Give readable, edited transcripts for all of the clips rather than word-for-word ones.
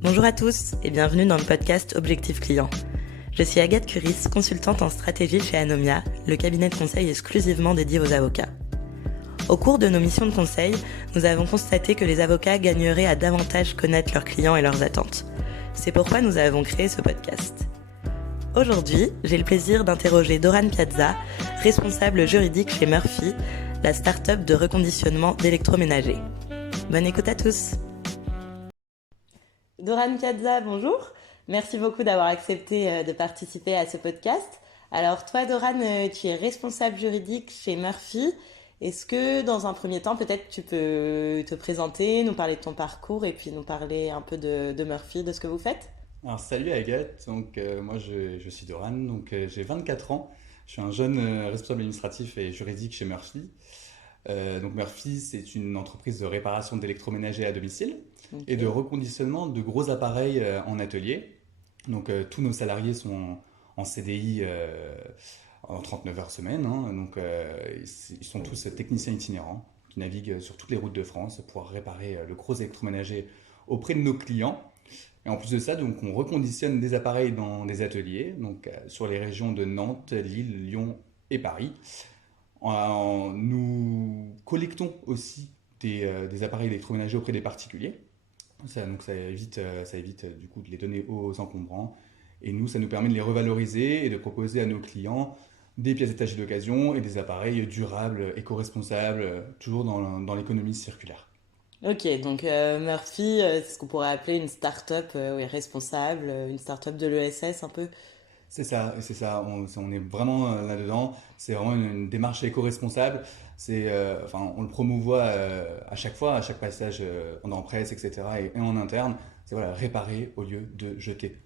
Bonjour à tous et bienvenue dans le podcast Objectif Client. Je suis Agathe Curis, consultante en stratégie chez Anomia, le cabinet de conseil exclusivement dédié aux avocats. Au cours de nos missions de conseil, nous avons constaté que les avocats gagneraient à davantage connaître leurs clients et leurs attentes. C'est pourquoi nous avons créé ce podcast. Aujourd'hui, j'ai le plaisir d'interroger Doran Piazza, responsable juridique chez Murphy, la start-up de reconditionnement d'électroménagers. Bonne écoute à tous. Doran Piazza, bonjour. Merci beaucoup d'avoir accepté de participer à ce podcast. Alors toi, Doran, tu es responsable juridique chez Murphy. Est-ce que dans un premier temps, peut-être tu peux te présenter, nous parler de ton parcours et puis nous parler un peu de Murphy, de ce que vous faites? Alors salut Agathe, moi je suis Doran, j'ai 24 ans, je suis un jeune responsable administratif et juridique chez Murphy. Donc Murphy c'est une entreprise de réparation d'électroménagers à domicile et de Ok. reconditionnement de gros appareils en atelier. Tous nos salariés sont en CDI en 39 heures semaine, hein. Ils sont tous techniciens itinérants qui naviguent sur toutes les routes de France pour pouvoir réparer le gros électroménager auprès de nos clients. Et en plus de ça, donc, on reconditionne des appareils dans des ateliers, sur les régions de Nantes, Lille, Lyon et Paris. Nous collectons aussi des appareils électroménagers auprès des particuliers. Ça évite du coup de les donner aux encombrants. Et nous, ça nous permet de les revaloriser et de proposer à nos clients des pièces détachées d'occasion et des appareils durables, éco-responsables, toujours dans l'économie circulaire. Ok, donc Murphy, c'est ce qu'on pourrait appeler une start-up oui, responsable, une start-up de l'ESS un peu. C'est ça, on est vraiment là-dedans. C'est vraiment une démarche éco-responsable. On le promouvoit à chaque fois, à chaque passage en presse, etc. et en interne. C'est voilà, réparer au lieu de jeter.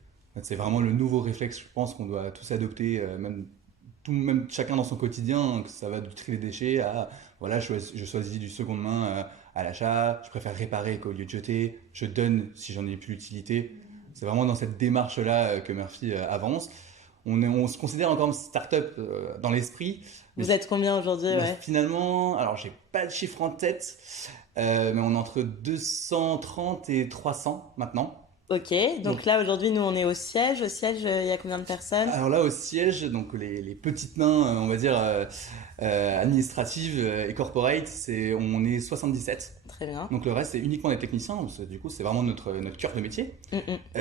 C'est vraiment le nouveau réflexe, je pense, qu'on doit tous adopter, même chacun dans son quotidien, que ça va du tri des déchets à, voilà, je choisis du seconde main à l'achat, je préfère réparer qu'au lieu de jeter, je donne si j'en ai plus l'utilité. C'est vraiment dans cette démarche-là que Murphy avance. On se considère encore comme start-up dans l'esprit, mais, Vous êtes combien aujourd'hui, mais ouais? finalement, alors j'ai pas de chiffre en tête, mais on est entre 230 et 300 maintenant. Ok, Donc, donc là aujourd'hui nous on est au siège. Au siège, il y a combien de personnes? alors là, au siège, donc les petites mains, on va dire, administratives et corporate, on est 77. Très bien. Donc le reste, c'est uniquement des techniciens, parce que du coup, c'est vraiment notre cœur de métier. Mm, mm.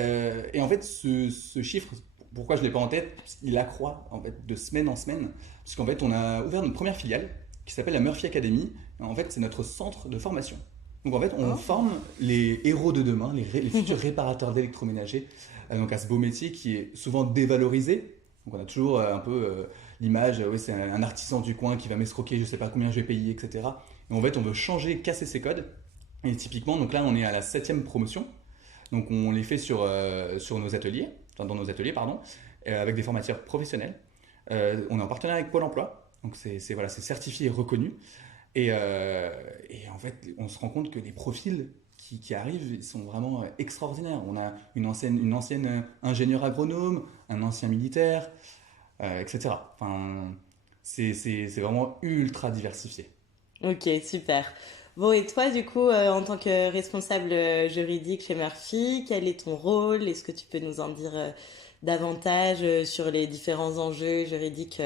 Et en fait, ce chiffre, pourquoi je ne l'ai pas en tête, parce qu'il accroît en fait, de semaine en semaine. Parce qu'en fait, on a ouvert notre première filiale qui s'appelle la Murphy Academy. Et en fait, c'est notre centre de formation. Donc en fait, on Oh. forme les héros de demain, les futurs réparateurs d'électroménagers, donc à ce beau métier qui est souvent dévalorisé. Donc on a toujours un peu l'image, ouais, c'est un artisan du coin qui va m'escroquer, je ne sais pas combien je vais payer, etc. Et en fait, on veut changer, casser ces codes. Et typiquement, donc là, on est à la septième promotion. Donc on les fait sur nos ateliers, enfin, dans nos ateliers, pardon, avec des formateurs professionnels. On est en partenariat avec Pôle Emploi, donc voilà, c'est certifié et reconnu. Et en fait, on se rend compte que les profils qui arrivent ils sont vraiment extraordinaires. On a une ancienne ingénieure agronome, un ancien militaire, etc. Enfin, c'est vraiment ultra diversifié. Ok, super. Bon, et toi, du coup, en tant que responsable juridique chez Murphy, quel est ton rôle? Est-ce que tu peux nous en dire davantage sur les différents enjeux juridiques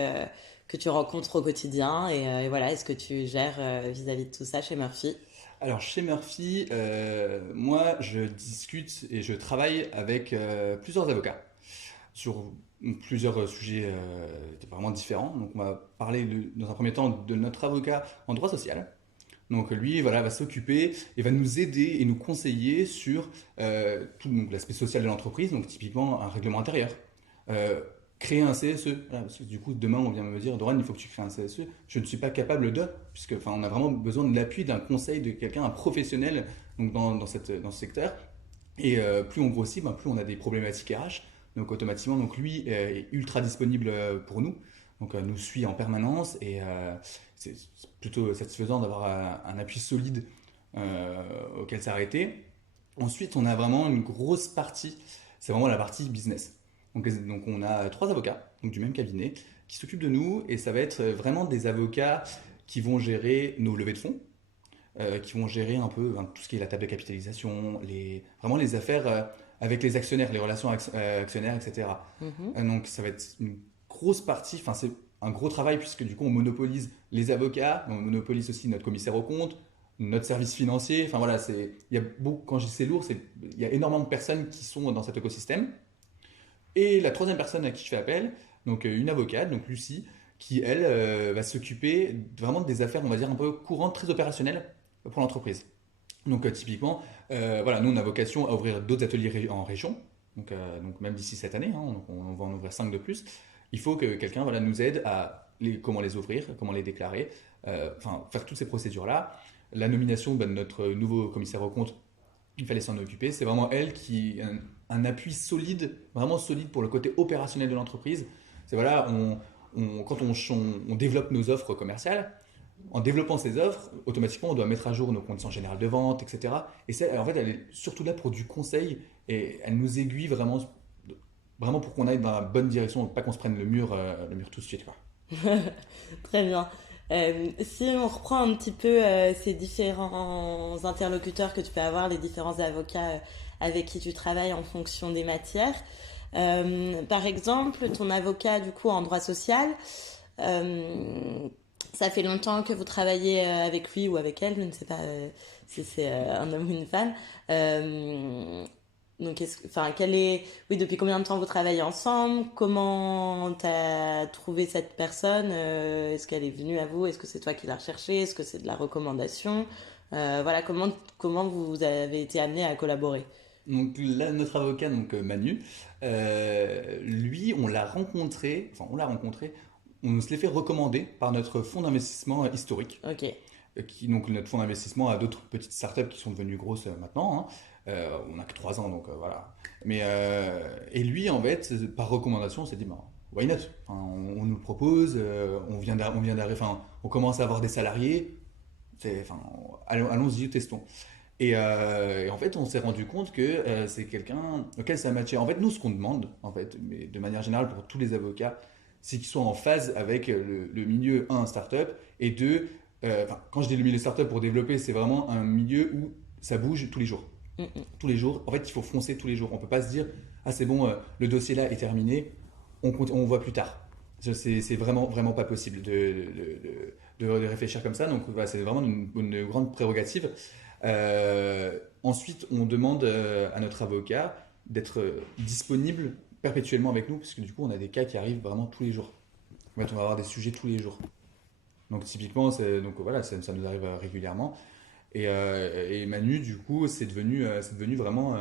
que tu rencontres au quotidien? Et voilà, est-ce que tu gères vis-à-vis de tout ça chez Murphy? Alors chez Murphy, moi je discute et je travaille avec plusieurs avocats sur plusieurs sujets vraiment différents. Donc on va parler dans un premier temps de notre avocat en droit social. Donc lui voilà, va s'occuper et va nous aider et nous conseiller sur tout donc, l'aspect social de l'entreprise, donc typiquement un règlement intérieur. Euh, Créer un CSE. Voilà, parce que du coup, demain, on vient me dire, Doran, il faut que tu crées un CSE. Je ne suis pas capable de, puisque enfin, on a vraiment besoin de l'appui d'un conseil de quelqu'un, un professionnel donc dans ce secteur. Et plus on grossit, ben, plus on a des problématiques RH. Donc automatiquement, donc lui est ultra disponible pour nous. Donc nous suit en permanence et c'est plutôt satisfaisant d'avoir un appui solide auquel s'arrêter. Ensuite, on a vraiment une grosse partie, c'est vraiment la partie business. Donc on a trois avocats donc du même cabinet qui s'occupent de nous et ça va être vraiment des avocats qui vont gérer nos levées de fonds, qui vont gérer un peu tout ce qui est la table de capitalisation, vraiment les affaires avec les actionnaires, les relations actionnaires, etc. Donc ça va être une grosse partie, enfin c'est un gros travail puisque du coup on monopolise les avocats, on monopolise aussi notre commissaire aux comptes, notre service financier, enfin voilà, il y a beaucoup, quand je dis c'est lourd, il y a énormément de personnes qui sont dans cet écosystème. Et la troisième personne à qui je fais appel, donc une avocate, donc Lucie, qui elle va s'occuper vraiment des affaires, on va dire un peu courantes, très opérationnelles pour l'entreprise. Donc typiquement, voilà, nous on a vocation à ouvrir d'autres ateliers en région, donc même d'ici cette année, hein, donc on va en ouvrir 5 de plus. Il faut que quelqu'un voilà, nous aide à comment les ouvrir, comment les déclarer, enfin faire toutes ces procédures-là. La nomination de notre nouveau commissaire aux comptes, il fallait s'en occuper. C'est vraiment elle qui a un appui solide, vraiment solide pour le côté opérationnel de l'entreprise. C'est voilà, quand on développe nos offres commerciales, en développant ces offres, automatiquement, on doit mettre à jour nos conditions générales de vente, etc. Et en fait, elle est surtout là pour du conseil et elle nous aiguille vraiment, vraiment pour qu'on aille dans la bonne direction, pas qu'on se prenne le mur tout de suite, quoi. Très bien. Si on reprend un petit peu ces différents interlocuteurs que tu peux avoir, les différents avocats avec qui tu travailles en fonction des matières, par exemple, ton avocat du coup en droit social, euh, ça fait longtemps que vous travaillez avec lui ou avec elle, je ne sais pas si c'est un homme ou une femme. Euh, donc, enfin, oui, depuis combien de temps vous travaillez ensemble? Comment t'as trouvé cette personne? Est-ce qu'elle est venue à vous? Est-ce que c'est toi qui l'as recherchée? Est-ce que c'est de la recommandation? Voilà, comment vous avez été amené à collaborer? Donc là, notre avocat, donc Manu, lui, on l'a rencontré, on se l'est fait recommander par notre fonds d'investissement historique. Ok, Donc notre fonds d'investissement a d'autres petites startups qui sont devenues grosses maintenant, hein. On n'a que 3 ans, donc voilà. Et lui, en fait, par recommandation, on s'est dit, bah, why not? Enfin, on nous le propose, enfin, on commence à avoir des salariés, enfin, allons-y, testons. Et en fait, on s'est rendu compte que c'est quelqu'un auquel ça matchait. En fait, nous, ce qu'on demande, en fait, mais de manière générale pour tous les avocats, c'est qu'ils soient en phase avec le milieu, un, startup, et deux, enfin, quand je dis le milieu startup pour développer, c'est vraiment un milieu où ça bouge tous les jours. Tous les jours, en fait, il faut foncer tous les jours. On ne peut pas se dire, ah c'est bon, le dossier là est terminé, on voit plus tard. C'est vraiment, vraiment pas possible de réfléchir comme ça. Donc, voilà, c'est vraiment une grande prérogative. Ensuite, on demande à notre avocat d'être disponible perpétuellement avec nous, parce que du coup, on a des cas qui arrivent vraiment tous les jours. En fait, on va avoir des sujets tous les jours. Donc, typiquement, donc, voilà, ça nous arrive régulièrement. Et Manu, du coup, c'est devenu vraiment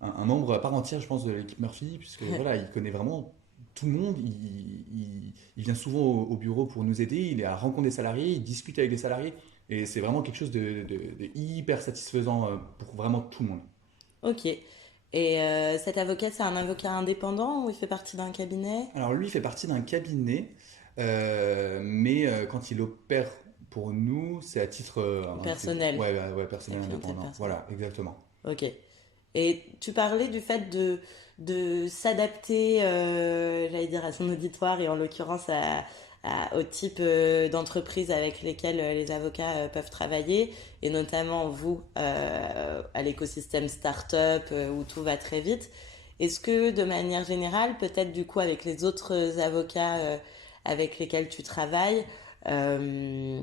un membre à part entière, je pense, de l'équipe Murphy, puisque voilà, il connaît vraiment tout le monde. Il vient souvent au bureau pour nous aider. Il est à la rencontre des salariés, il discute avec les salariés. Et c'est vraiment quelque chose de hyper satisfaisant pour vraiment tout le monde. ok. Et cet avocat, c'est un avocat indépendant ou il fait partie d'un cabinet? Alors lui, il fait partie d'un cabinet, mais quand il opère pour nous, c'est à titre Personnel. ouais, ouais, ouais, personnel Avec clientèle indépendant. personnelle. Voilà, exactement. Ok. Et tu parlais du fait de s'adapter, j'allais dire, à son auditoire et en l'occurrence au type d'entreprise avec lesquelles les avocats peuvent travailler, et notamment vous, à l'écosystème startup où tout va très vite. Est-ce que de manière générale, peut-être du coup avec les autres avocats avec lesquels tu travailles, euh,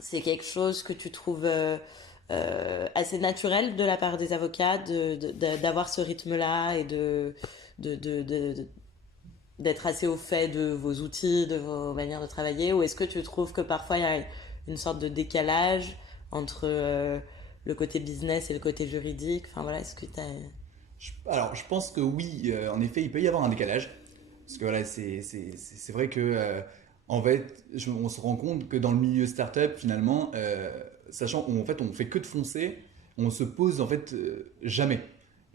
c'est quelque chose que tu trouves assez naturel de la part des avocats d'avoir ce rythme-là et de, de, de- d'être assez au fait de vos outils, de vos manières de travailler, ou est-ce que tu trouves que parfois il y a une sorte de décalage entre le côté business et le côté juridique? Enfin voilà, est-ce que tu as... Alors, je pense que oui, en effet, il peut y avoir un décalage. Parce que voilà, c'est vrai que, en fait, on se rend compte que dans le milieu startup, finalement, sachant qu'en fait, on fait que de foncer, on se pose en fait jamais.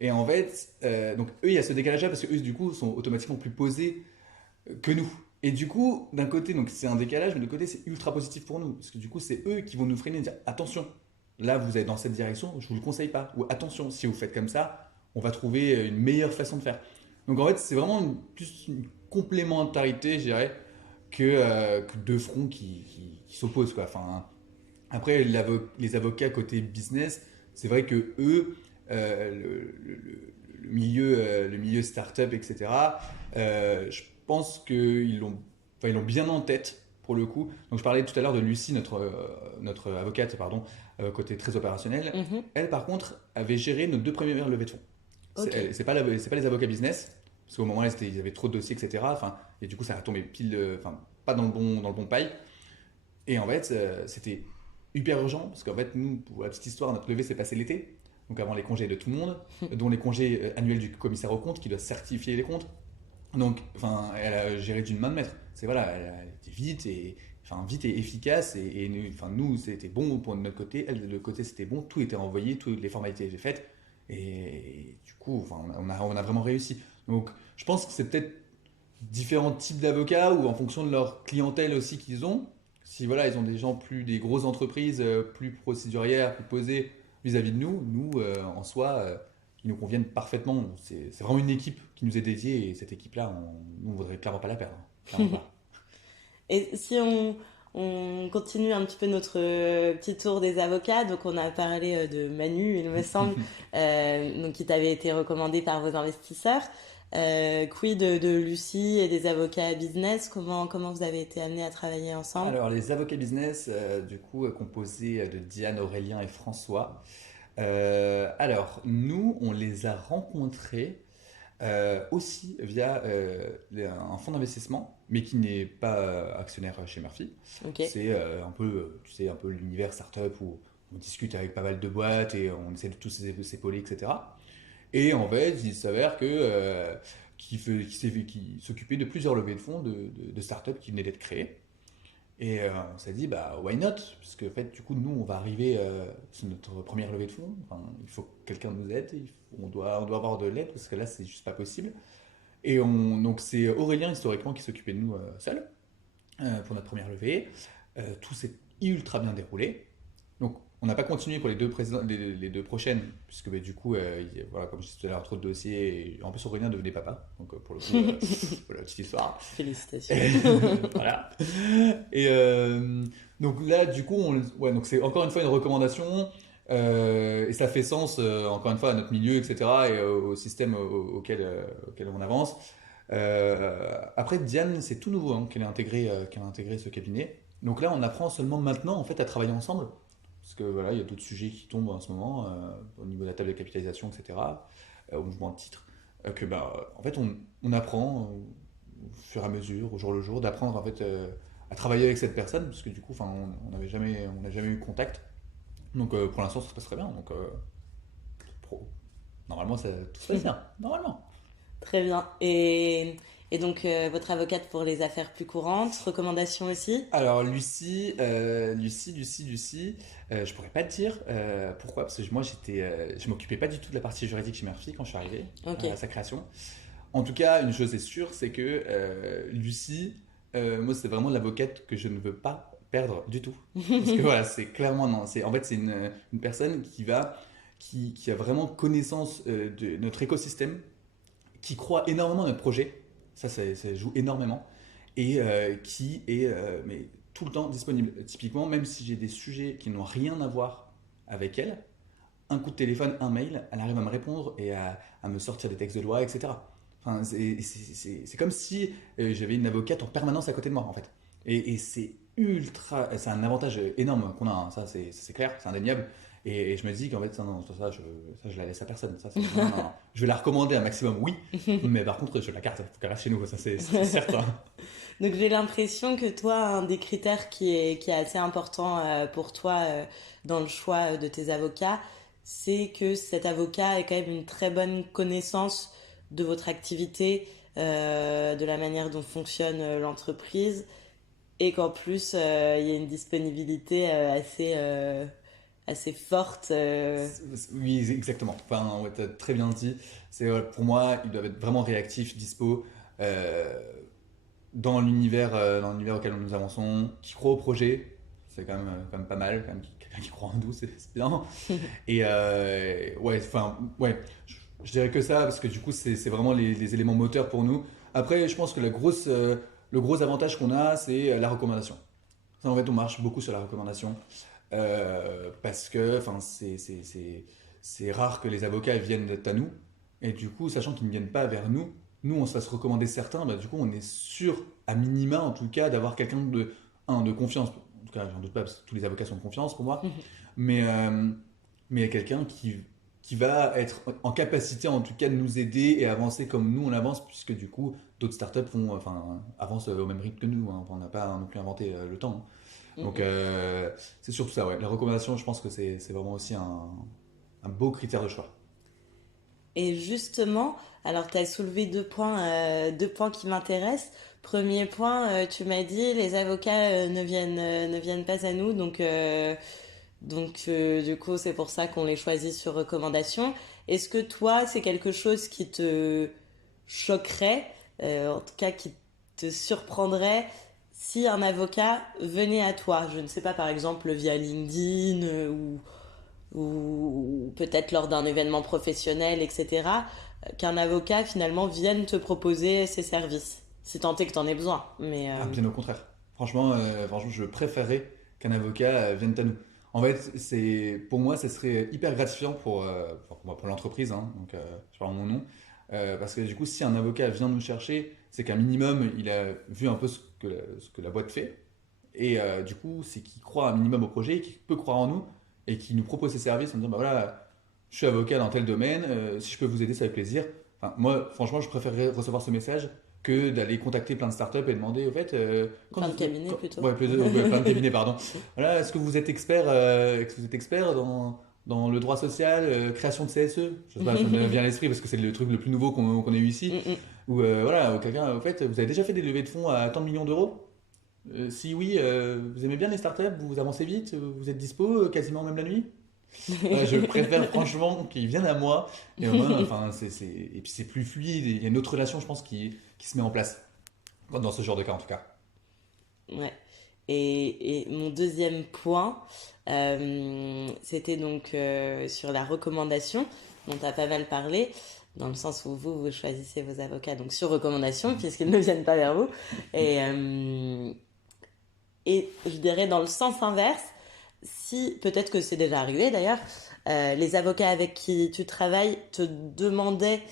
Et en fait, donc eux, il y a ce décalage-là parce que eux, du coup, sont automatiquement plus posés que nous. Et du coup, d'un côté, donc c'est un décalage, mais de l'autre côté, c'est ultra positif pour nous. Parce que du coup, c'est eux qui vont nous freiner et dire attention, là, vous êtes dans cette direction, je vous le conseille pas. Ou attention, si vous faites comme ça, on va trouver une meilleure façon de faire. Donc en fait, c'est vraiment plus une complémentarité, je dirais, que deux fronts qui s'opposent, quoi. Enfin, après, les avocats côté business, c'est vrai que eux, le le milieu startup, etc., je pense ils l'ont bien en tête pour le coup. Donc je parlais tout à l'heure de Lucie, notre avocate, pardon, côté très opérationnel. Mhm. Elle, par contre, avait géré nos deux premières levées de fonds. Ok. C'est pas les avocats business, parce qu'au moment là, ils avaient trop de dossiers, etc. Enfin, et du coup, ça a tombé pile, enfin, pas dans le bon paille. Et en fait, c'était hyper urgent, parce qu'en fait, nous, pour la petite histoire, notre levée s'est passée l'été, donc avant les congés de tout le monde, dont les congés annuels du commissaire aux comptes qui doit certifier les comptes. Donc, enfin, elle a géré d'une main de maître. C'est voilà, elle était vite et efficace. Et nous, enfin, nous, c'était bon pour notre côté. Elle, de l'autre côté, c'était bon. Tout était envoyé, toutes les formalités étaient faites. Et du coup, enfin, on a vraiment réussi. Donc, je pense que c'est peut-être différents types d'avocats ou en fonction de leur clientèle aussi qu'ils ont. Si voilà, ils ont des gens des grosses entreprises, plus procédurières, plus posées vis-à-vis de nous, en soi, ils nous conviennent parfaitement. C'est vraiment une équipe qui nous est dédiée et cette équipe-là, nous, on ne voudrait clairement pas la perdre, hein. Clairement pas. Et si on continue un petit peu notre petit tour des avocats, donc on a parlé de Manu, il me semble, donc qui t'avait été recommandé par vos investisseurs. Quid de Lucie et des avocats business, comment vous avez été amenés à travailler ensemble? Alors, les avocats business, du coup, composés de Diane, Aurélien et François. Alors, nous, on les a rencontrés aussi via un fonds d'investissement, mais qui n'est pas actionnaire chez Murphy. Ok. C'est un peu, tu sais, un peu l'univers startup où on discute avec pas mal de boîtes et on essaie de tous s'épauler, etc. Et en fait, il s'avère qu'il s'occupait de plusieurs levées de fonds de startups qui venaient d'être créées. Et on s'est dit, bah, why not? Parce que, en fait, du coup, nous, on va arriver sur notre première levée de fonds. Enfin, il faut que quelqu'un nous aide. On doit avoir de l'aide parce que là, c'est juste pas possible. Donc, c'est Aurélien, historiquement, qui s'occupait de nous seul pour notre première levée. Tout s'est ultra bien déroulé. Donc, on n'a pas continué pour les deux prochaines, puisque bah, du coup, voilà, comme je disais tout à l'heure, trop de dossiers. Et en plus, Aurélien devenait papa. Donc, pour le coup, voilà, petite histoire. Félicitations. Voilà. Et donc là, du coup, ouais, donc c'est encore une fois une recommandation. Et ça fait sens, encore une fois, à notre milieu, etc. et au système auquel on avance. Après, Diane, c'est tout nouveau hein, qu'elle a intégré ce cabinet. Donc là, on apprend seulement maintenant en fait, à travailler ensemble. Parce que voilà, il y a d'autres sujets qui tombent en ce moment, au niveau de la table de capitalisation, etc., au mouvement de titre, que bah, en fait, on apprend au fur et à mesure, au jour le jour, d'apprendre en fait, à travailler avec cette personne, parce que du coup, enfin, on n'a jamais eu contact. Donc pour l'instant, ça se passe très bien. Donc normalement, tout se passe bien. Normalement. Très bien. Et donc, votre avocate pour les affaires plus courantes, recommandation aussi? Alors, Lucie, je pourrais pas te dire pourquoi, parce que moi, je m'occupais pas du tout de la partie juridique chez Murphy quand je suis arrivé Ok. à sa création. En tout cas, une chose est sûre, c'est que Lucie, moi, c'est vraiment l'avocate que je ne veux pas perdre du tout. Parce que voilà, c'est clairement non. En fait, c'est une personne qui a vraiment connaissance de notre écosystème, qui croit énormément à notre projet. Ça joue énormément. Et qui est mais, tout le temps disponible. Typiquement, même si j'ai des sujets qui n'ont rien à voir avec elle, un coup de téléphone, un mail, elle arrive à me répondre et à me sortir des textes de loi, etc. Enfin, c'est comme si j'avais une avocate en permanence à côté de moi, en fait. Et c'est un avantage énorme qu'on a, hein. Ça, c'est clair, c'est indéniable. Et je me dis qu'en fait, non, je la laisse à personne. Non, non, non. Je vais la recommander un maximum, oui, mais par contre, je la carte, il faut qu'elle reste chez nous, ça c'est certain. Donc j'ai l'impression que toi, un des critères qui est assez important pour toi dans le choix de tes avocats, c'est que cet avocat ait quand même une très bonne connaissance de votre activité, de la manière dont fonctionne l'entreprise, et qu'en plus il y ait une disponibilité assez forte. Oui, exactement. Enfin, ouais, t'as très bien dit. Pour moi, ils doivent être vraiment réactifs, dispo, euh, dans l'univers auquel nous avançons, qui croient au projet. C'est quand même pas mal, quand même, quelqu'un qui croit en nous, c'est bien. Et ouais, enfin, ouais, je dirais que ça, parce que du coup, c'est vraiment les éléments moteurs pour nous. Après, je pense que le gros avantage qu'on a, c'est la recommandation. Ça, en fait, on marche beaucoup sur la recommandation. Parce que enfin, c'est rare que les avocats viennent à nous. Et du coup, sachant qu'ils ne viennent pas vers nous, nous, on se fasse recommander certains, bah, du coup, on est sûr, à minima en tout cas, d'avoir quelqu'un de confiance. En tout cas, j'en doute pas, parce que tous les avocats sont de confiance pour moi. Mais, mais quelqu'un qui va être en capacité, en tout cas, de nous aider et avancer comme nous, on avance, puisque du coup, d'autres startups avancent au même rythme que nous. Hein. Enfin, on n'a pas non plus inventé le temps. Hein. Donc, c'est surtout ça, ouais. La recommandation, je pense que c'est vraiment aussi un beau critère de choix. Et justement, alors tu as soulevé deux points qui m'intéressent. Premier point, tu m'as dit les avocats ne viennent pas à nous, du coup c'est pour ça qu'on les choisit sur recommandation. Est-ce que toi c'est quelque chose qui te choquerait, en tout cas qui te surprendrait si un avocat venait à toi, je ne sais pas par exemple via LinkedIn ou peut-être lors d'un événement professionnel, etc., qu'un avocat finalement vienne te proposer ses services, si tant est que tu en aies besoin. Ah, bien au contraire. Franchement, je préférerais qu'un avocat vienne à nous. En fait, pour moi, ça serait hyper gratifiant pour l'entreprise, hein, donc je parle en mon nom, parce que du coup, si un avocat vient nous chercher, c'est qu'un minimum, il a vu un peu ce que la boîte fait, et du coup, c'est qu'il croit un minimum au projet, qu'il peut croire en nous, et qu'il nous propose ses services en disant, bah voilà, je suis avocat dans tel domaine, si je peux vous aider, c'est avec plaisir. Enfin, moi, franchement, je préférerais recevoir ce message que d'aller contacter plein de startups et demander, au fait, Plein de cabinets plutôt. ouais, plein de cabinets, pardon. Voilà, est-ce que vous êtes expert dans le droit social, création de CSE? Je sais pas, ça me vient à l'esprit parce que c'est le truc le plus nouveau qu'on ait eu ici. Mm, mm. Ou voilà, quelqu'un, au fait, vous avez déjà fait des levées de fonds à tant de millions d'euros? Si oui, vous aimez bien les startups, vous avancez vite, vous êtes dispo quasiment même la nuit? Je préfère franchement qu'ils viennent à moi. Et au moins, enfin, et puis c'est plus fluide. Il y a une autre relation, je pense, qui se met en place. Dans ce genre de cas, en tout cas. Ouais. Et mon deuxième point, c'était donc sur la recommandation, dont tu as pas mal parlé, dans le sens où vous choisissez vos avocats donc sur recommandation, puisqu'ils ne viennent pas vers vous. Et, euh, et je dirais dans le sens inverse, si, peut-être que c'est déjà arrivé d'ailleurs, les avocats avec qui tu travailles te demandaient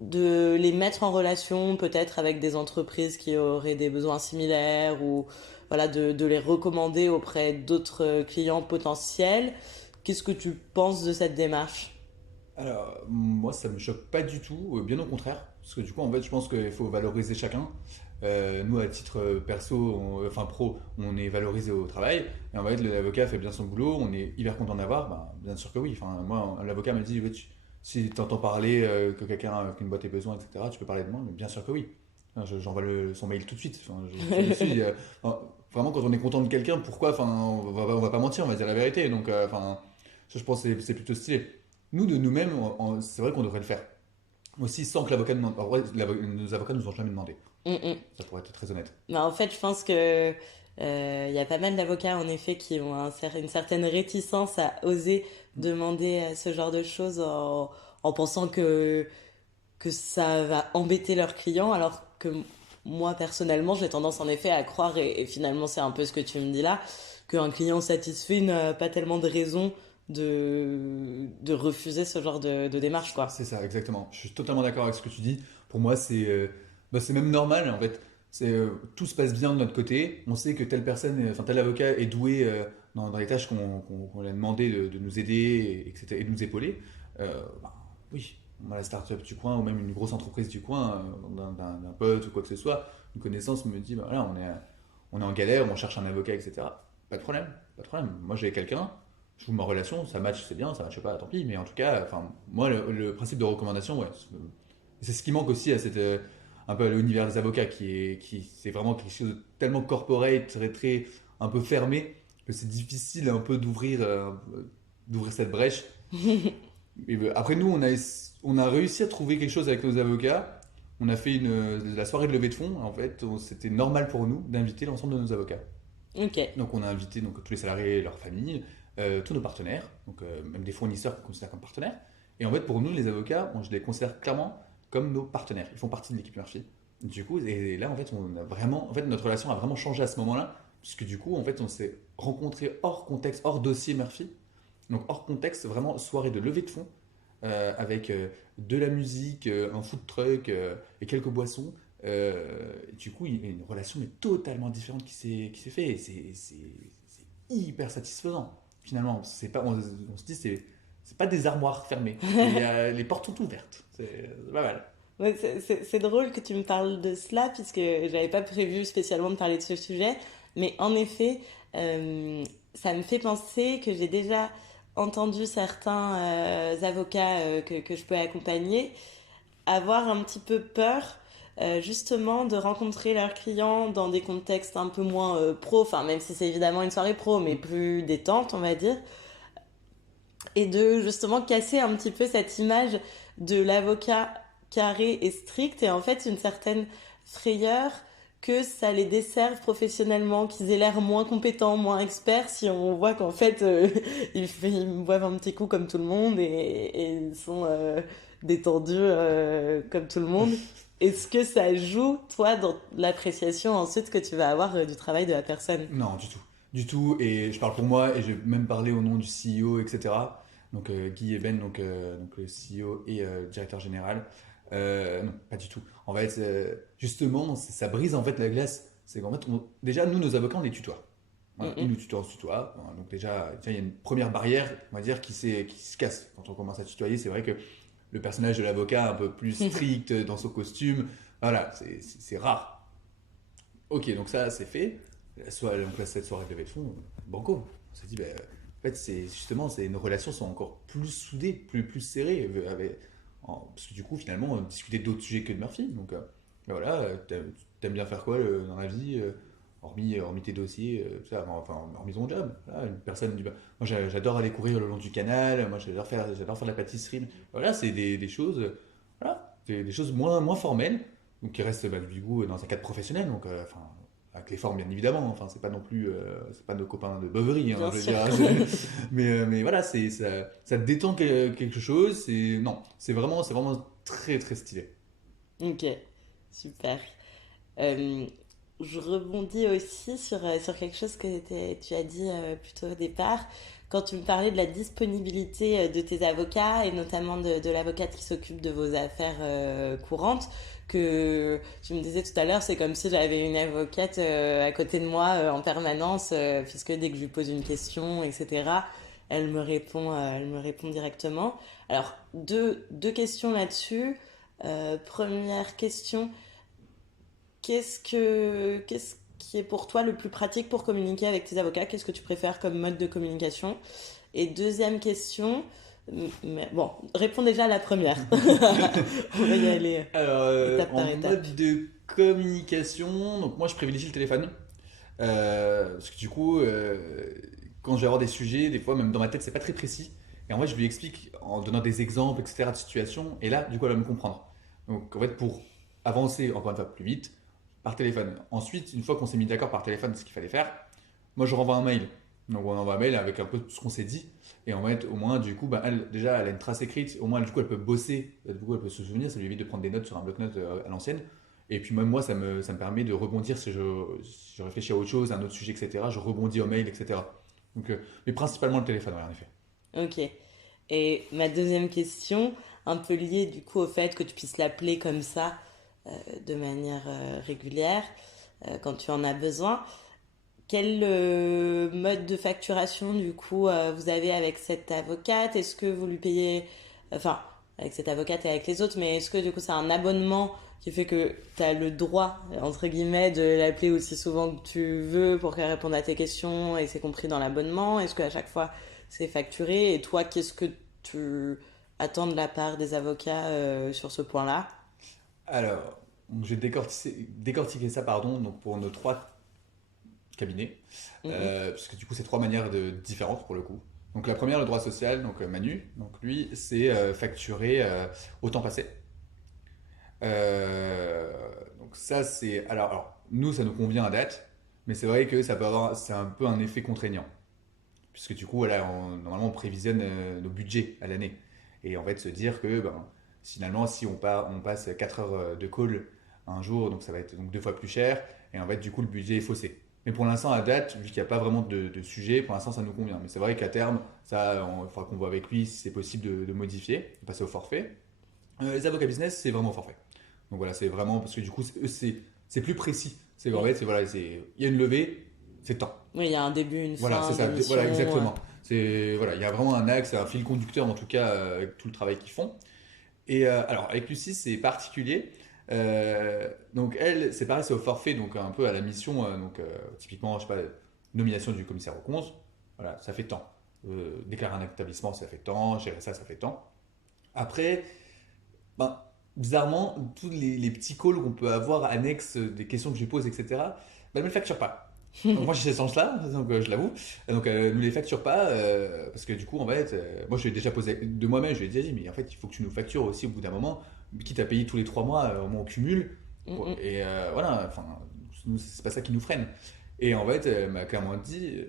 de les mettre en relation peut-être avec des entreprises qui auraient des besoins similaires ou voilà, de les recommander auprès d'autres clients potentiels. Qu'est-ce que tu penses de cette démarche? Alors, moi, ça me choque pas du tout, bien au contraire. Parce que du coup, en fait, je pense qu'il faut valoriser chacun. Nous, à titre perso, enfin pro, on est valorisé au travail. Et en fait, l'avocat fait bien son boulot, on est hyper content d'avoir. Ben, bien sûr que oui. Enfin, moi, l'avocat m'a dit, ouais, si tu entends parler qu'une boîte ait besoin, etc., tu peux parler de moi. Mais bien sûr que oui. Enfin, j'envoie son mail tout de suite. Enfin, je le suis. Enfin, vraiment, quand on est content de quelqu'un, pourquoi? Enfin, on va pas mentir, on va dire la vérité. Donc, enfin, ça, je pense que c'est plutôt stylé. Nous, de nous-mêmes, c'est vrai qu'on devrait le faire. Aussi, sans que l'avocat demande. En vrai, nos avocats nous ont jamais demandé. Mm, mm. Ça pourrait être très honnête. Mais en fait, je pense que y a pas mal d'avocats en effet qui ont une certaine réticence à oser demander ce genre de choses en pensant que ça va embêter leurs clients, alors que moi personnellement j'ai tendance en effet à croire, et finalement c'est un peu ce que tu me dis là, qu'un client satisfait n'a pas tellement de raison de refuser ce genre de démarche quoi. C'est ça, exactement. Je suis totalement d'accord avec ce que tu dis. Pour moi, c'est même normal en fait. Tout se passe bien de notre côté. On sait que telle personne, enfin tel avocat est doué dans les tâches qu'on lui a demandé de nous aider, et, etc., et de nous épauler. Bah, oui, on a la start-up du coin ou même une grosse entreprise du coin, d'un pote ou quoi que ce soit. Une connaissance me dit, bah, voilà, on est en galère, on cherche un avocat, etc. Pas de problème, pas de problème. Moi j'ai quelqu'un, je vous mets en relation, ça match, c'est bien, ça match pas, tant pis. Mais en tout cas, enfin, moi le principe de recommandation, ouais, c'est ce qui manque aussi à un peu à l'univers des avocats c'est vraiment quelque chose de tellement corporate, très, très, un peu fermé, que c'est difficile un peu d'ouvrir cette brèche. Et après, nous, on a réussi à trouver quelque chose avec nos avocats. On a fait la soirée de levée de fonds. En fait, c'était normal pour nous d'inviter l'ensemble de nos avocats. Ok. Donc, on a invité donc, tous les salariés et leurs familles, tous nos partenaires, donc même des fournisseurs qu'on considère comme partenaires. Et en fait, pour nous, les avocats, je les considère clairement comme nos partenaires. Ils font partie de l'équipe Murphy. Du coup, et là, en fait, en fait, notre relation a vraiment changé à ce moment-là, puisque du coup, en fait, on s'est rencontrés hors contexte, hors dossier Murphy. Donc hors contexte, vraiment soirée de levée de fonds avec de la musique, un food truck et quelques boissons. Du coup, il y a une relation mais totalement différente qui s'est fait. Et c'est hyper satisfaisant, finalement. C'est pas, on se dit, c'est pas des armoires fermées. Les portes sont ouvertes. C'est pas mal. Ouais, c'est drôle que tu me parles de cela, puisque j'avais pas prévu spécialement de parler de ce sujet, mais en effet, ça me fait penser que j'ai déjà entendu certains avocats que je peux accompagner avoir un petit peu peur justement de rencontrer leurs clients dans des contextes un peu moins pro, enfin même si c'est évidemment une soirée pro, mais plus détente, on va dire, et de justement casser un petit peu cette image de l'avocat carré et strict et en fait une certaine frayeur que ça les desserve professionnellement, qu'ils aient l'air moins compétents, moins experts si on voit qu'en fait ils boivent un petit coup comme tout le monde et ils sont détendus comme tout le monde. Est-ce que ça joue, toi, dans l'appréciation ensuite que tu vas avoir du travail de la personne? Non, du tout. Du tout. Et je parle pour moi et je vais même parler au nom du CEO, etc. Donc Guy Eben, donc le CEO et directeur général. Non, pas du tout. En fait, justement, ça brise en fait la glace. C'est qu'en fait, déjà, nous, nos avocats, on les tutoie. Mm Voilà, ils -mm. nous tutoient, on se tutoie. Voilà, donc déjà, il y a une première barrière, on va dire, qui se casse. Quand on commence à tutoyer, c'est vrai que le personnage de l'avocat un peu plus strict dans son costume, voilà, c'est rare. Ok, donc ça, c'est fait. Donc là, cette soirée de levée de fonds, banco. On s'est dit, en fait, nos relations sont encore plus soudées, plus serrées. Parce que du coup, finalement, on discutait d'autres sujets que de Murphy. Donc, voilà, t'aimes bien faire quoi dans la vie, hormis tes dossiers, tout ça, enfin, hormis ton job. Voilà, une personne dit, moi, j'adore aller courir le long du canal, moi, j'adore faire de la pâtisserie. Voilà, c'est des choses, voilà, des choses moins formelles, donc qui restent du coup dans un cadre professionnel. Donc, enfin, avec les formes bien évidemment, enfin c'est pas non plus c'est pas nos copains de Bovary, hein, Bien je veux sûr. dire, mais voilà, ça détend quelque chose, non, c'est vraiment très très stylé. Ok, super. Euh, je rebondis aussi sur quelque chose que tu as dit plutôt au départ, quand tu me parlais de la disponibilité de tes avocats et notamment de l'avocate qui s'occupe de vos affaires courantes, que tu me disais tout à l'heure, c'est comme si j'avais une avocate à côté de moi en permanence, puisque dès que je lui pose une question, etc., elle me répond directement. Alors, deux questions là-dessus. Première question, qu'est-ce qui est pour toi le plus pratique pour communiquer avec tes avocats? Qu'est-ce que tu préfères comme mode de communication? Et deuxième question, mais bon, réponds déjà à la première. On va y aller Alors, étape en par étape. mode de communication, donc moi je privilégie le téléphone. Parce que du coup, quand je vais avoir des sujets, des fois même dans ma tête c'est pas très précis. Et en fait je lui explique en donnant des exemples, etc. de situations. Et là, du coup elle va me comprendre. Donc en fait pour avancer encore une fois plus vite, par téléphone. Ensuite, une fois qu'on s'est mis d'accord par téléphone de ce qu'il fallait faire, moi je renvoie un mail. Donc on envoie un mail avec un peu tout ce qu'on s'est dit. Et en fait, au moins, du coup, elle, déjà, elle a une trace écrite. Au moins, du coup, elle peut bosser. Du coup, elle peut se souvenir. Ça lui évite de prendre des notes sur un bloc-notes à l'ancienne. Et puis même moi, ça me permet de rebondir si je réfléchis à autre chose, à un autre sujet, etc. Je rebondis au mail, etc. Donc, mais principalement le téléphone, ouais, en effet. Ok. Et ma deuxième question, un peu liée du coup au fait que tu puisses l'appeler comme ça de manière régulière quand tu en as besoin. Quel mode de facturation du coup vous avez avec cette avocate? Est-ce que vous lui payez, enfin avec cette avocate et avec les autres, mais est-ce que du coup c'est un abonnement qui fait que tu as le droit, entre guillemets, de l'appeler aussi souvent que tu veux pour qu'elle réponde à tes questions et c'est compris dans l'abonnement? Est-ce qu'à chaque fois c'est facturé? Et toi, qu'est-ce que tu attends de la part des avocats sur ce point-là? Alors, donc, je vais décortiquer ça, pardon, donc pour nos trois cabinets. Mhm. Parce que du coup, c'est trois manières différentes pour le coup. Donc la première, le droit social, donc Manu, donc lui, c'est facturé au temps passé. Euh, donc ça, alors, nous, ça nous convient à date, mais c'est vrai que c'est un peu un effet contraignant. Puisque du coup, voilà, normalement, on prévisionne nos budgets à l'année. Et en fait, se dire que finalement, si on passe 4 heures de call un jour, donc ça va être donc deux fois plus cher. Et en fait, du coup, le budget est faussé. Mais pour l'instant, à date, vu qu'il n'y a pas vraiment de sujet, pour l'instant, ça nous convient. Mais c'est vrai qu'à terme, il faudra qu'on voit avec lui si c'est possible de modifier, de passer au forfait. Les avocats business, c'est vraiment au forfait. Donc voilà, c'est vraiment parce que du coup, c'est plus précis. C'est en fait, il y a une levée, c'est tant. Oui, il y a un début, une Voilà, fin c'est ça. de mission. Voilà, exactement. Voilà, il y a vraiment un axe, un fil conducteur en tout cas avec tout le travail qu'ils font. Et alors avec Lucie, c'est particulier. Donc elle, c'est pareil, c'est au forfait, donc un peu à la mission. Typiquement, je sais pas, nomination du commissaire aux comptes, voilà, ça fait tant. Déclarer un établissement, ça fait tant. Gérer ça, ça fait tant. Après, ben, bizarrement, tous les petits calls qu'on peut avoir annexes des questions que je pose, etc., ben, elle ne me le facture pas. Donc moi j'ai ce sens-là, donc je l'avoue. Donc elle ne nous les facture pas parce que du coup en fait, moi je lui ai déjà posé de moi-même, je lui ai dit mais en fait il faut que tu nous factures aussi au bout d'un moment, quitte à payer tous les 3 mois, au moins on cumule. Mm. Et voilà, enfin nous c'est pas ça qui nous freine. Et en fait elle m'a clairement dit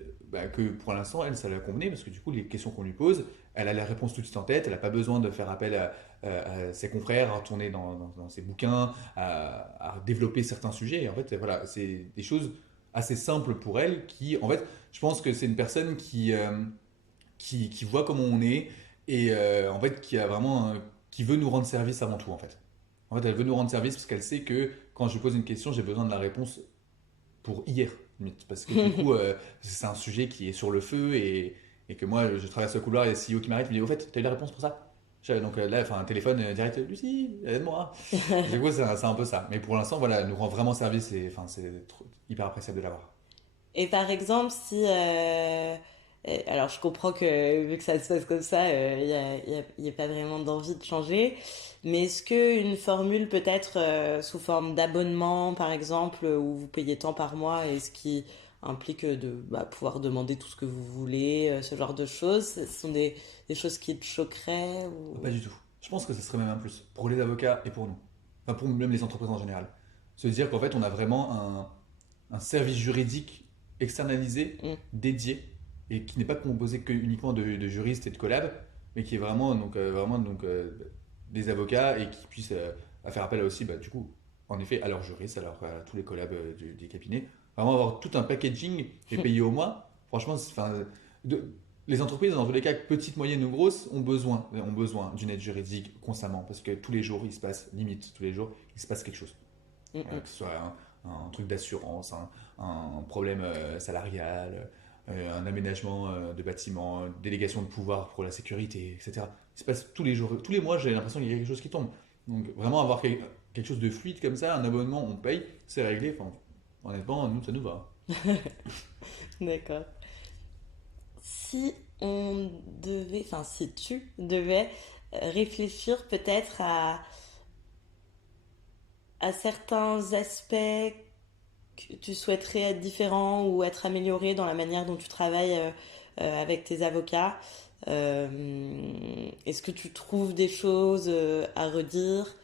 que pour l'instant elle ça la convenait parce que du coup les questions qu'on lui pose, elle a la réponse tout de suite en tête, elle n'a pas besoin de faire appel à ses confrères, à retourner dans ses bouquins, à développer certains sujets. Et en fait voilà, c'est des choses assez simple pour elle qui, en fait, je pense que c'est une personne qui voit comment on est et en fait qui a vraiment qui veut nous rendre service avant tout en fait. En fait, elle veut nous rendre service parce qu'elle sait que quand je lui pose une question, j'ai besoin de la réponse pour hier, limite. Parce que du coup, c'est un sujet qui est sur le feu et que moi, je traverse le couloir et le CEO qui m'arrête me dit au fait, t'as eu la réponse pour ça? Donc là, enfin, un téléphone direct, Lucie, aide-moi. Du coup, c'est un peu ça. Mais pour l'instant, voilà, elle nous rend vraiment service et enfin, hyper appréciable de l'avoir. Et par exemple, si... alors, je comprends que vu que ça se passe comme ça, il n'y a pas vraiment d'envie de changer. Mais est-ce qu'une formule peut-être sous forme d'abonnement, par exemple, où vous payez tant par mois, et ce qui implique de pouvoir demander tout ce que vous voulez, ce genre de choses, ce sont des choses qui te choqueraient Pas ou... du tout. Je pense que ce serait même un plus pour les avocats et pour nous. Enfin, pour même les entreprises en général. Se dire qu'en fait, on a vraiment un service juridique externalisé, Mm. dédié, et qui n'est pas composé que uniquement de juristes et de collabs, mais qui est vraiment des avocats et qui puissent à faire appel aussi, du coup, en effet, à leurs juristes, à tous les collabs des cabinets. Vraiment avoir tout un packaging et payer au mois. Franchement, de- les entreprises, dans tous les cas, petites, moyennes ou grosses, ont besoin d'une aide juridique constamment parce que tous les jours, il se passe, limite, tous les jours, il se passe quelque chose. Mm, mm. Que ce soit un truc d'assurance, un problème salarial, un aménagement de bâtiment, une délégation de pouvoir pour la sécurité, etc. Il se passe tous les jours, tous les mois, j'ai l'impression qu'il y a quelque chose qui tombe. Donc vraiment avoir quelque chose de fluide comme ça, un abonnement, on paye, c'est réglé. Enfin, honnêtement, nous, ça nous va. D'accord. Si on devait, enfin si tu devais réfléchir peut-être à certains aspects que tu souhaiterais être différents ou être amélioré dans la manière dont tu travailles avec tes avocats, est-ce que tu trouves des choses à redire,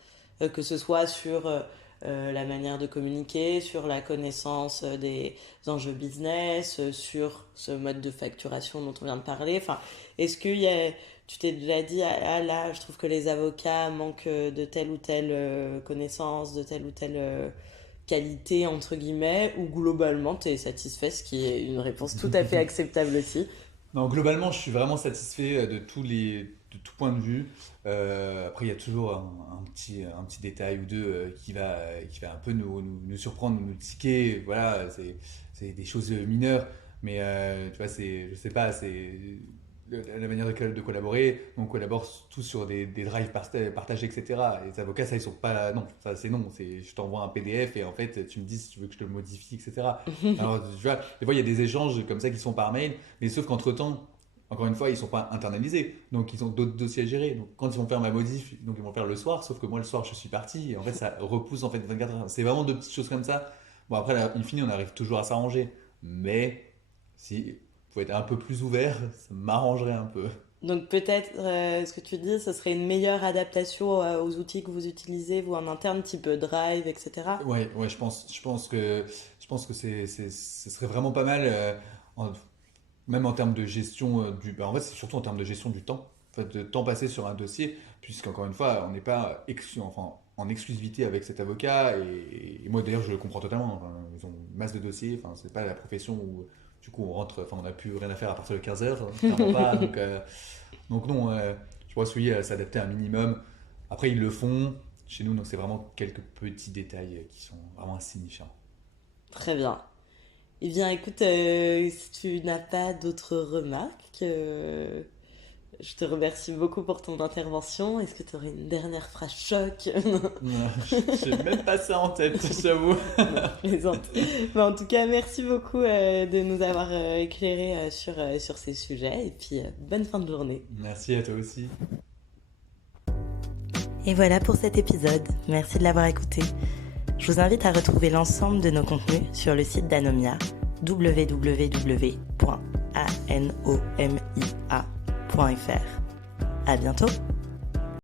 que ce soit sur la manière de communiquer, sur la connaissance des enjeux business, sur ce mode de facturation dont on vient de parler. Enfin, est-ce que tu t'es déjà dit, ah là, je trouve que les avocats manquent de telle ou telle connaissance, de telle ou telle qualité, entre guillemets, ou globalement, tu es satisfait, ce qui est une réponse tout à fait acceptable aussi. Non, globalement, je suis vraiment satisfait de tout point de vue. Après, il y a toujours un petit détail ou deux qui va un peu nous surprendre, nous tiquer. Voilà, c'est des choses mineures, mais tu vois, je sais pas, c'est la manière de collaborer. On collabore tous sur des drives partagés, etc. Et les avocats, ça, ils sont pas. Non, ça, c'est non. Je t'envoie un PDF et en fait, tu me dis si tu veux que je te le modifie, etc. Alors, tu vois, des fois, il y a des échanges comme ça qui sont par mail, mais sauf qu'entre-temps, encore une fois, ils ne sont pas internalisés, donc ils ont d'autres dossiers à gérer. Donc quand ils vont faire ma modif, donc ils vont le faire le soir, sauf que moi le soir je suis parti, et en fait ça repousse en fait 24 heures. C'est vraiment de petites choses comme ça. Bon après, in fine, on arrive toujours à s'arranger, mais si vous pouvez être un peu plus ouvert, ça m'arrangerait un peu. Donc peut-être, ce que tu dis, ce serait une meilleure adaptation aux outils que vous utilisez, vous en interne, type Drive, etc. Ouais, ouais, je pense que ce serait vraiment pas mal, en- même en termes de gestion en fait, c'est surtout en termes de gestion du temps, en fait, de temps passé sur un dossier, puisqu'encore une fois, on n'est pas enfin, en exclusivité avec cet avocat, et moi d'ailleurs, je le comprends totalement. Enfin, ils ont une masse de dossiers, enfin, c'est pas la profession où du coup on rentre, enfin, on n'a plus rien à faire à partir de 15 heures, clairement pas. Donc non, je pense oui, s'adapter un minimum. Après, ils le font chez nous, donc c'est vraiment quelques petits détails qui sont vraiment insignifiants. Très bien. Eh bien, écoute, si tu n'as pas d'autres remarques, je te remercie beaucoup pour ton intervention. Est-ce que tu aurais une dernière phrase choc? J'ai même pas ça en tête, j'avoue. Non, je plaisante. Mais en tout cas, merci beaucoup de nous avoir éclairé sur ces sujets. Et puis, bonne fin de journée. Merci à toi aussi. Et voilà pour cet épisode. Merci de l'avoir écouté. Je vous invite à retrouver l'ensemble de nos contenus sur le site d'Anomia, www.anomia.fr. À bientôt!